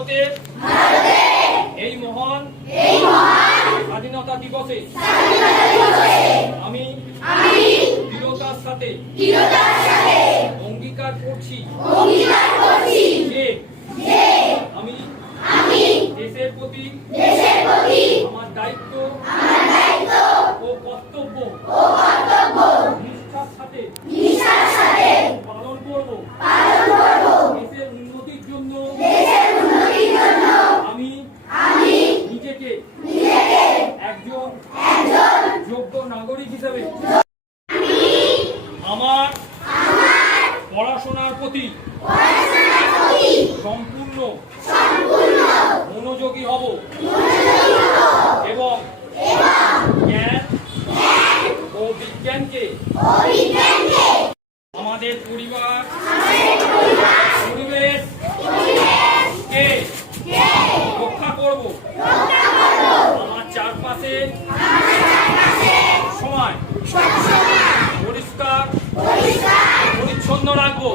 ভারতের এই মহান স্বাধীনতা দিবসে আমি দৃঢ়তার সাথে অঙ্গীকার করছি যে আমি দেশের প্রতি আমার দায়িত্ব ও কর্তব্য নিষ্ঠার সাথে পালন করব। দেশের উন্নতির জন্য আমি নিজেকে একজন যোগ্য নাগরিক হিসেবে আমার পড়াশোনার প্রতি সম্পূর্ণ মনোযোগী হব এবং জ্ঞান ও বিজ্ঞানকে আমাদের পরিবার পরিবেশকে রক্ষা করব। আমার চারপাশে সময় পরিষ্কার পরিচ্ছন্ন রাখবো।